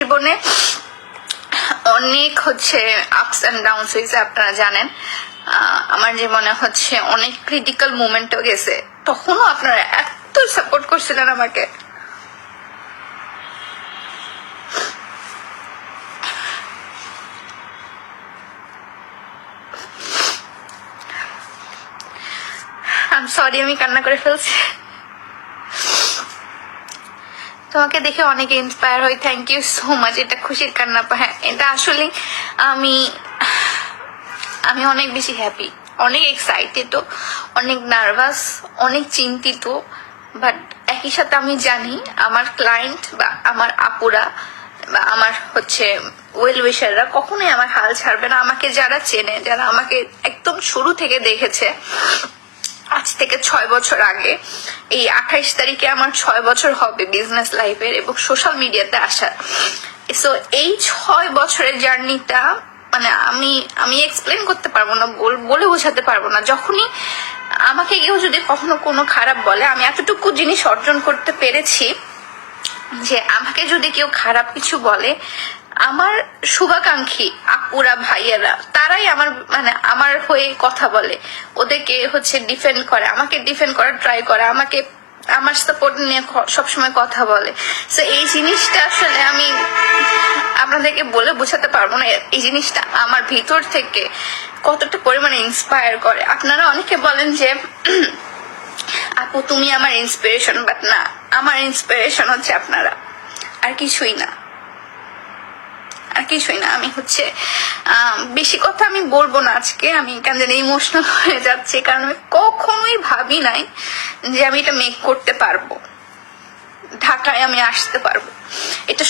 জীবনে অনেক ups and downs হয়েছে, আপনারা জানেন। আমার জীবনে অনেক ক্রিটিক্যাল মোমেন্টও গেছে, তখনও আপনারা এত সাপোর্ট করছিলেন আমাকে। সরি, আমি কান্না করে ফেলছি। তোমাকে দেখে অনেক ইন্সপায়ার হই, থ্যাংক ইউ সো মাচ। এটা খুশির কান্না। হ্যাঁ, এটা আসলে আমি আমি অনেক বেশি হ্যাপি, অনেক এক্সাইটেড, অনেক নার্ভাস, অনেক চিন্তিত। বাট একই সাথে আমি জানি আমার ক্লায়েন্ট বা আমার আপুরা বা আমার ওয়েল উইশাররা কখনোই আমার হাল ছাড়বে না। আমাকে যারা চেনে, যারা আমাকে একদম শুরু থেকে দেখেছে, আজ থেকে 6 বছর আগে, এই 28 তারিখে আমার 6 বছর হবে বিজনেস লাইফের এবং সোশ্যাল মিডিয়াতে আসার। সো এই 6 বছরের জার্নিটা আমি এক্সপ্লেন করতে পারবো না, বলে বোঝাতে পারবো না। যখনই আমাকে কেউ যদি কখনো কোনো খারাপ বলে, আমি এতটুকু জিনিস অর্জন করতে পেরেছি যে আমাকে যদি কেউ খারাপ কিছু বলে, আমার শুভাকাঙ্ক্ষী আপুরা ভাইয়ারা তারাই আমার হয়ে কথা বলে, ওদেরকে ডিফেন্ড করে, আমাকে ডিফেন্ড করার ট্রাই করে, আমাকে আমার সাপোর্ট নিয়ে সবসময় কথা বলে। তো এই জিনিসটা আসলে আমি আপনাদেরকে বলে বোঝাতে পারবো না। এই জিনিসটা আমার ভিতর থেকে কতটা পরিমাণে ইন্সপায়ার করে। আপনারা অনেকে বলেন যে আপু তুমি আমার ইন্সপিরেশন, বাট না, আমার ইন্সপিরেশন আপনারা, আর কিছুই না, আর কিছুই না। আমি বেশি কথা আমি বলবো না আজকে, আমি কেন জানি ইমোশনাল হয়ে যাচ্ছে, কারণ আমি কখনোই ভাবি নাই যে আমি এটা মেক করতে পারবো, ঢাকায় আমি আসতে পারবো। এটা